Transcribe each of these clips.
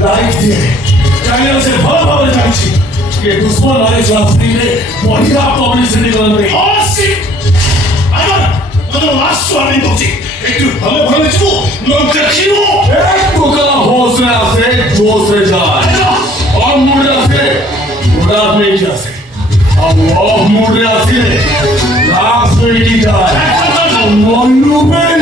Life दिए China से भला भाव जानिछि ये दुश्मन वाले जाफरीने बढ़िया पब्लिसिटी करते Oh shit! 아이건 너는 왔어 안 거지? একটু ভালো ভালো ছিল নজর ছিল एक टुकड़ा हौसले से जोश से जाए और मुड़े से मुड़ा में जैसे अब वो मुड़े से लाख में की जाए मोन्यूमेंट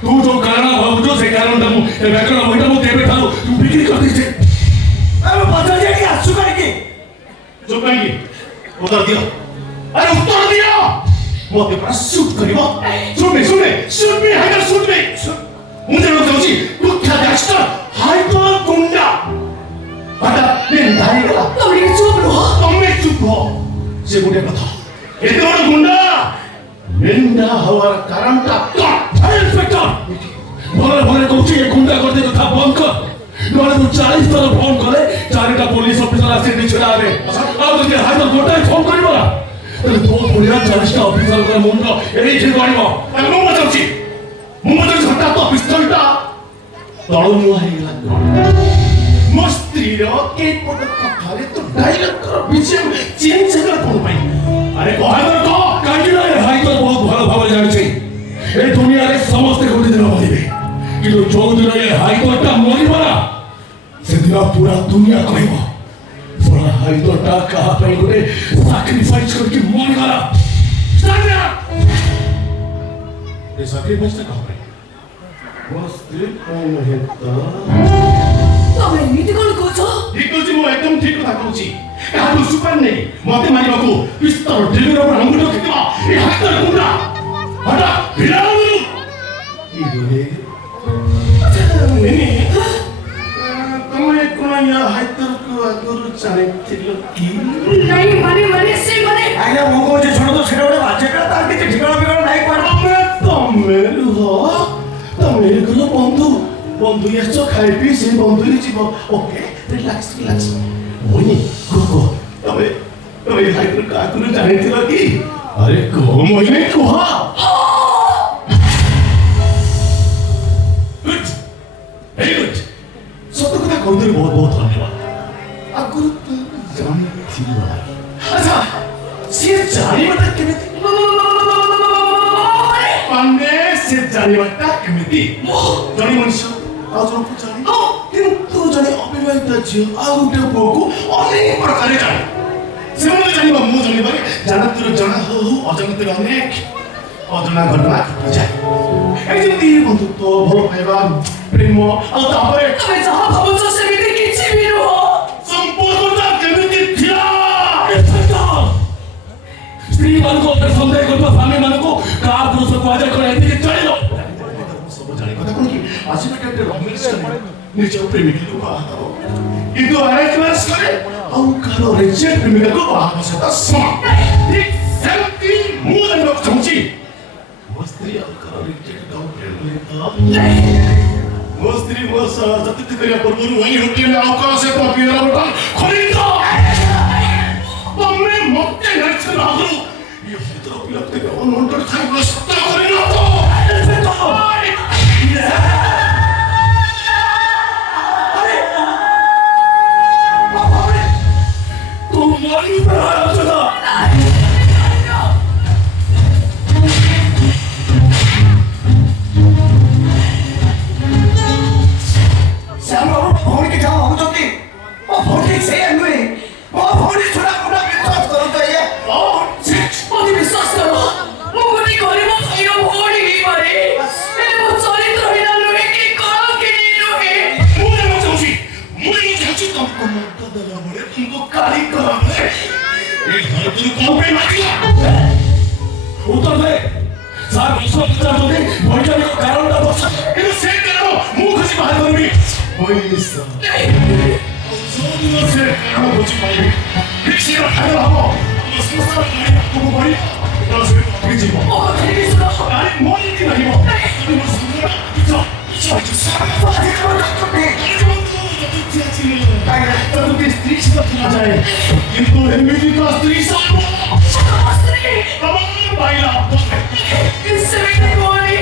तू जो कारण भावुछो से कारण दमु ए बेकरा मोइटा मु देबे थालो तू बिक्री कर दीछे अरे बता दे कि आसु करके चुप रहिए उत्तर दियो अरे उत्तर दियो मोते पर शूट करिवो शूट मी हाइडर शूट मी मुझे लोग जाउची कुख्यात गैंगस्टर हाइपर गुंडा बता मैं दाईगला तुमने चुप हो से गुंडे कथा एते बड़ गुंडा मेंढा हवार कारणटा अरे इंस्पेक्टर भले भले कहूची ये गुंडा करते कथा बंद कर नोले तू 40 थर फोन करे चारिटा पुलिस ऑफिसर आसे निछड़ा आवे अब तो हाइदर गोटाई फोन करिबो ना तो पुलिस 40 टा ऑफिसर के मुंड एई जे गणिबो अरे मु मचाउची झटा तो पिस्तलटा तळु मु हेला ମୋ ସ୍ତ୍ରୀର ଏଇ ପଟ କଥାରେ ତୁ ଡାଇଲଗ କର ବିଚେମ ଚେଞ୍ଜ କର କୋନ ପାଇଁ ଆରେ କହିବ କହ କାହିଁକି ନା ହାଇଦର ବହୁତ ଭଲ ଭାବରେ ଜାଣିଛି ଏ ଦୁନିଆରେ ସମସ୍ତେ ଗୋଟେ ଦିନ ମରିବେ କିନ୍ତୁ ଯୋଉ ଦିନ ଏ ହାଇଦରଟା ମରିବ ନା ସେଦିନ ପୁରା ଦୁନିଆ କହିବ ଶଳା ହାଇଦରଟା କାହା ପାଇଁ ଗୋଟେ ସାକ୍ରିଫାଇସ୍ କରିକି ମରିଗଲା ଏ ସାକ୍ରିଫାଇସ୍ଟା କାହା ପାଇଁ ମୋ ସ୍ତ୍ରୀ ପାଇଁ ନୁହେଁ ତ ତମେ ଏମିତି କଣ କହୁଛ? ଠିକ କହୁଛି ମୁଁ ଏକଦମ ଠିକ କଥା କହୁଛି କାହାକୁ ସୁପାର ନେଇ ମତେ ମାରିବାକୁ ପିସ୍ତଲ ଟ୍ରିଗର ଉପରେ ଆଙ୍ଗୁଠି ରଖିଥିବା ଏ ହାତର ଗୁଣ୍ଡା ହଟା ଭିଡ଼ାଉନି କି ରେ ତମେ କଣ ୟା ହାତରକୁ ଆଗରୁ ଜାଣିଥିଲ କି ନାଇଁ ମାନେ ସେ ମାନେ ଆଜ୍ଞା ମୁଁ କହୁଛି ଛୋଟ ତ ସେଟା ଗୋଟେ ବାଚ୍ଚାଟା ତାର କିଛି ଠିକଣା ବିକଣା ନାହିଁ ତମେ ରୁହ ତମେ ଗଲ বন্ধু এসছো খাই পি সে বন্ধুই জীব ওকে রিল্যাক্স মনি গো তবে হাইড্রো কাকুর জানিছিল কি আরে কো মইনে কুহা গুড ভেরি গুড সত্য কথা কইদের বহুত বহুত ধন্যবাদ আগুর তো জানিছিল আচ্ছা সে জানিবাটা কেমিতি পান্ডে সে জানিবাটা কেমিতি জনি মনুষ্য ଆଉ ଜଣକୁ ଜାଣି କିନ୍ତୁ ଜଣେ ଅବିବାହିତ ଝିଅ ଆଉ ଗୋଟେ ପୁଅକୁ ଅନେକ ପ୍ରକାରେ ଜାଣେ ସେମାନେ ଜାଣିବା ମୁଁ ଜାଣିବାରେ ଜାଣତୁର ଜଣା ହଉ ହଉ ଅଜାଣତରେ ଅନେକ ଅଜଣା ଘଟଣା ଘଟିଯାଏ ଏଇ ଯେମିତି ବନ୍ଧୁତ୍ୱ ଭଲ ପାଇବା ପ୍ରେମ ଆଉ ତାପରେ ତମେ ଯାହା ଭାବୁଛ ସେମିତି କିଛି ବି ନୁହଁ ସମ୍ପର୍କଟା କେମିତି ଥିଲା ସ୍ତ୍ରୀ ମାନଙ୍କୁ ଉପରେ ସନ୍ଦେହ କରୁଥିବା ସ୍ୱାମୀ ମାନଙ୍କୁ କାହା ପୁରୁଷ କୁହାଯାଏ କଣ ଏତିକି ଜାଣିଲ ସବୁ ଜାଣି କଥା କଣ କି ଆଜିକା ଟାଇମରେ ରୋମାନ୍ସ କରି ନିଜ ପ୍ରେମିକକୁ ବାହା ହେବ କିନ୍ତୁ ଆରେଞ୍ଜ ମ୍ୟାରେଜ କରେ ଆଉ କାହାର ରିଜେକ୍ଟ ପ୍ରେମିକାକୁ ବାହା ହେବ ସେଟା ସମାନ ଠିକ ସେମିତି ମୁଁ ଜାଣିବାକୁ ଚାହୁଁଛି ମୋ ସ୍ତ୍ରୀ ଆଉ କାହାର ରିଜେକ୍ଟ ଗାର୍ଲଫ୍ରେଣ୍ଡ ନୁହେଁ ତ ମୋ ସ୍ତ୍ରୀ ମୋ ସହ ଯତିତ୍ୱ କରିବା ପୂର୍ବରୁ ଏଇ ହୋଟେଲରେ ଆଉ କାହା ସହିତ ପିଇବା ବୋତଲ ଖୋଲିଛ ତମେ ମତେ ଜାଣିଛ ନା ଆଗରୁ ଏ ଭିତର ପିଲା ତେବେ ଅନମଣ୍ଡଳ ଖାଇବା ସତ୍ୟ କରିନ ତ ଆରେ কিন্তু কবে মারিয়া উত্তর দে স্যার বিশ্ববিদ্যালয় যদি বৈজ্ঞানিক কারণটা বসা কিন্তু সে কেন মুখ খুশি বাহার করবি বইসা সে কেন বুঝি পাইবি কৃষ্ণ ভালো হব আমার সমস্ত কব করি তাহলে সে জীব ওকে ফিরে শুনো আরে মন কি নাহিব আমি মোর সুন্দর কিছু কিছু স্ত্রী ছিল কিনা যায় কিন্তু এমনি তো স্ত্রী সব স্ত্রী আমার বাইলা সেমিতে কোনি